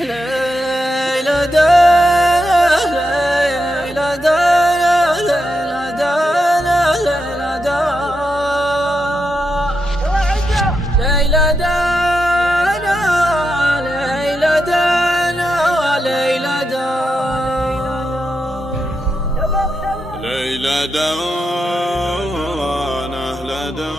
ليلى دا ليلى دا ليلى دا ليلى دا ليلى دا ليلى دا ليلى دا ليلى دا أهل دا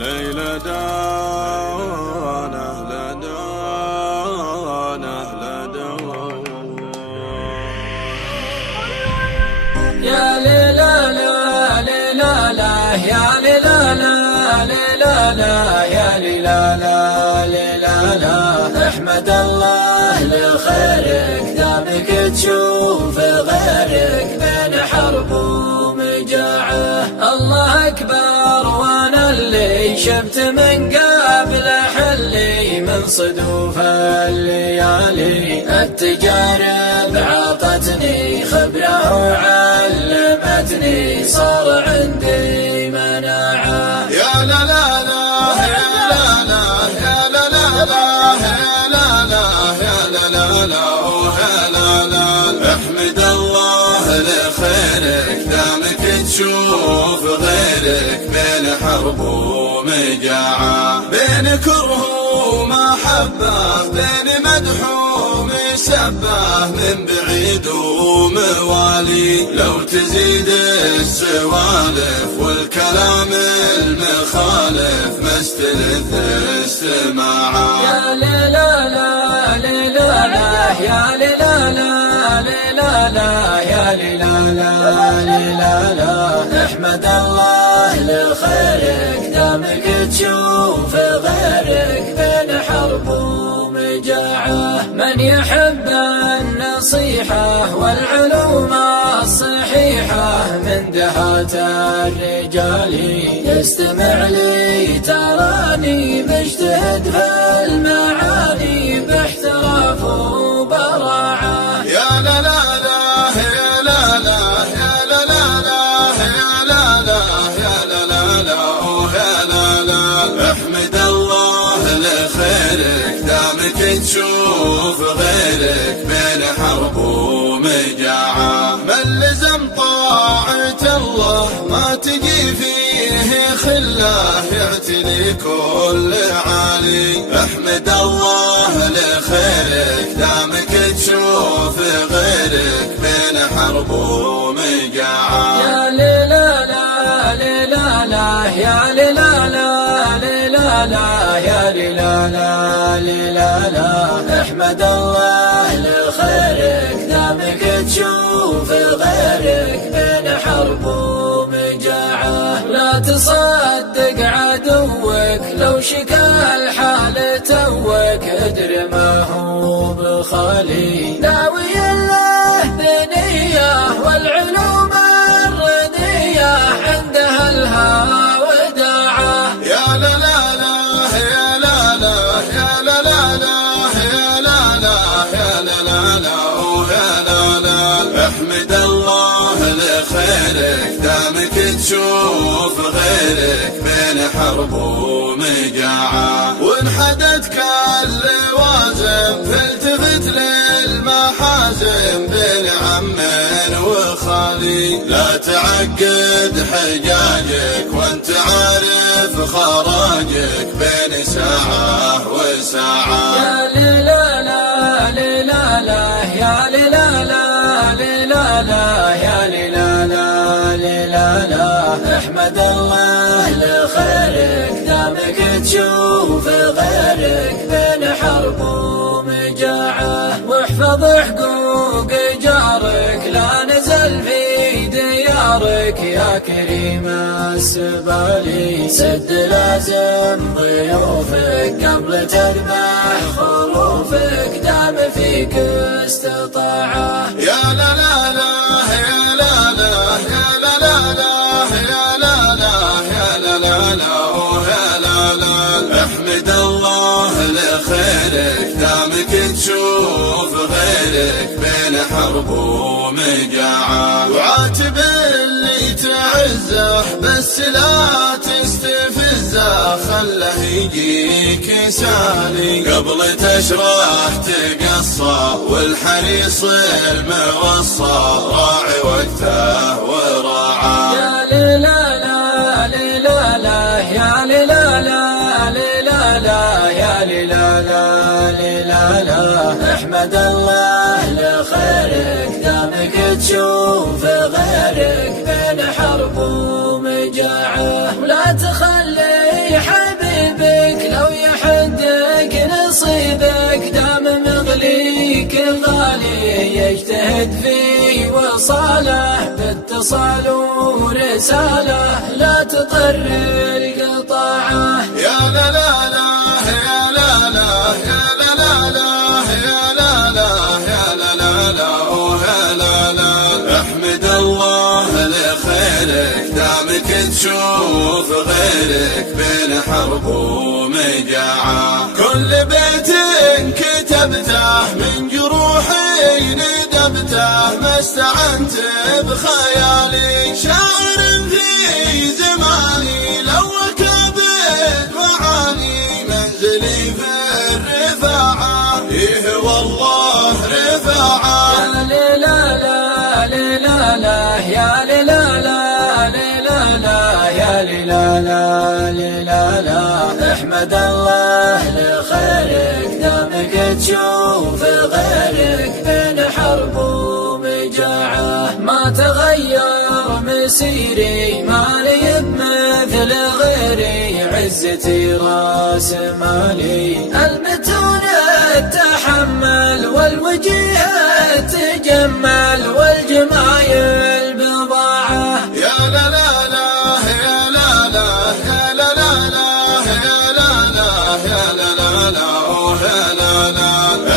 ليلى دان أهل دان أهل دان يا ليلى لا ليلى لا يا ليلى لا ليلى لا يا ليلى لا ليلى لا احمد الله لخيرك دامك تشوف غيرك بين حرب ومجاعة. الله أكبر وانا اللي شبت من قبل حلي من صدوف الليالي. التجارب عطتني خبرة وعلمتني صار عندي مناعة. يا لا لا لا يا لا لا يا لا لا لا يا لا لا يا لا لا لا يا لا لا احمد الله لخيرك دامك تشوف غيرك بين حرب ومجاعة. بين كره ومحبة بين مدح ومسبة من بعيد وموالي. لو تزيد السوالف والكلام المخالف ما استلذ استماعا. يا ليلى لا ليلى لا يا ليلى لا ليلى لا يا ليلى لا ليلى لا احمد الله لخيرك دامك تشوف غيرك بين حرب ومجاعة. من يحب النصيحة والعلوم الصحيحة من دهات الرجال يستمع لي تراني مجتهد في المعاني باحتراف وبراعة. يا لا لا لا يا لا لا يا لا لا لا يا لا لا يا لا لا لا يا لا لا احمد الله لخيرك دامك تشوف غيرك بين حرب ومجاعة. من لزم طاعة الله ما تجي فيه خله يعتلي كل عالي. احمد الله لخيرك دامك تشوف غيرك بين حرب ومجاعة. يا ليلى لا ليلى لا يا ليلى لا ليلى لا يا ليلى لا ليلى لا احمد الله لخيرك دامك تشوف غيرك بين حرب ومجاعة. لا تصدق عدوك لو شكا الحال توك ادري ما هو بخالي. ناوي الله بنية والعلوم الردية عندها الهوى وداعة. يا لا لا لا يا لا لا يا لا لا لا يا لا لا يا لا لا لا يا لا لا احمد الله لخيرك دامك تشوف غيرك بين حرب ومجاعة. وانحدت كاللوازم فالتفت للمحازم بين عمين وخالي. لا تعقد حجاجك وانت عارف خراجك بين ساعة وساعة. يا ليلى لا ليلى لا يا ليلى لا ليلى لا يا ليلى لا ليلى لا احمد الله لخيرك دامك تشوف غيرك بين حرب ومجاعة. واحفظ حقوق جارك لا نزل في ديارك يا كريم السبالي. سد لازم ضيوفك قبل تذبح خروفك دام فيك استطاعة. يا لا لا لا يا لا لا يا لا لا لا يا لا لا يا لا لا لا يا لا لا احمد الله لخيرك دامك تشوف غيرك بين حرب ومجاعة. وعاتب اللي تعزه بس لا تستفز يجيك سالي، قبل تشرح تقصى والحريص الموصى راعي وقته وراعى. يا ليلا لا ليلا لا يا ليلا لا ليلا لا يا ليلا لا ليلا لا، احمد الله لخيرك دامك تشوف غيرك بين حرب ومجاعة، ولا تخلي حبيبك لو يحدك نصيبك، دام مغليك الغالي يجتهد في وصاله باتصال ورساله، لا تضر القطاعه. يا لا لا لا يا لا لا يا لا لا لا يا لا لا يا لا لا لا يا لا لا، احمد الله لخيرك دامك تشوف غيرك بين حرب ومجاعة، كل بيت كتبته من جروحي ندبته، ما استعنت بخيالي شاعر في زماني، لو كبد معاني منزلي في الرفاعة، إيه والله رفاعة. يا ليلا لا ليلا لا يا ليلا لا ليلا لا يا ليلا لا ليلا لا، احمد الله لخيرك دامك تشوف غيرك بين حرب ومجاعة، ما تغير مسيري مالي بمثل غيري، عزتي راس مالي المتون التحمل والوجيه تجمل والجمايل بضاعة. يا لا لا لا يا لا لا يا لا لا لا يا لا لا يا لا لا لا يا لا لا،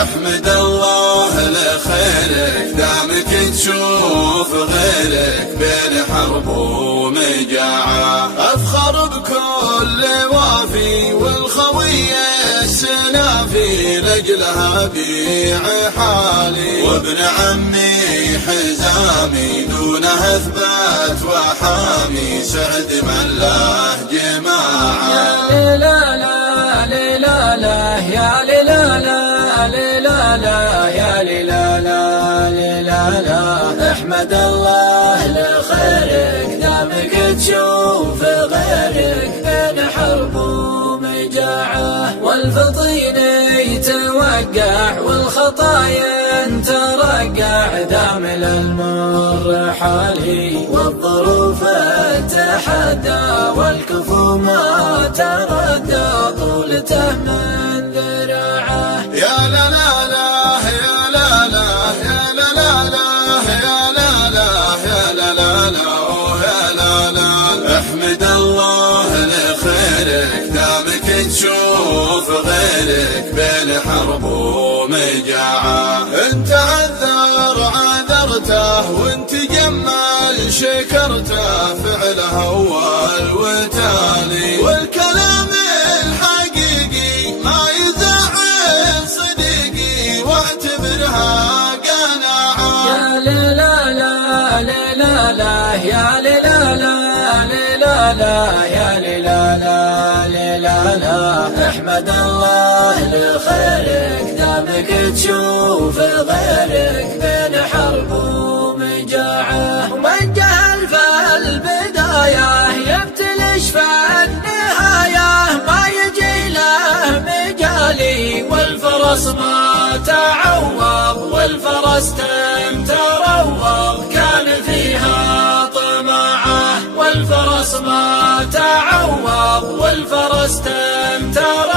احمد الله لخيرك دامك تشوف غيرك بين حرب ومجاعة، افخر بكل وافي والخوية السنافي، لجلها بيع حالي وابن عمي حزامي، دونه اثبات وحامي سعد من له جماعة. يا ليلا لا ليلا لا يا ليلا لا ليلا لا يا ليلا لا ليلا لا، احمد الله لخيرك دامك تشوف غيرك بين حرب ومجاعة، والفطين يتوقع والخطايا ترقع، دامل المر حالي والظروف تحدى، والكفو ما تردى طولته من ذراعه. يا لا لا لا يا لا لا يا لا لا لا يا لا لا يا لا لا لا يا لا لا، احمد الله لخيرك دامك تشوف غيرك بين حرب ومجاعة، انت عذر عذرته وانت جمل شكرته، فعله اول وتالي والكلام الحقيقي ما يزعل صديقي، واعتبرها قناعة. يا ليلا لا ليلا لا يا ليلا لا ليلا لا يا ليلا لا ليلا لا، احمد الله لخيرك دامك تشوف غيرك بين حرب ومجاعة، ومن جهل فالبداية يبتلش فالنهاية، ما يجي له مجالي والفرس ما تعوض، والفرس تروض كان فيها طماعة، والفرس ما تعوض والفرس تروض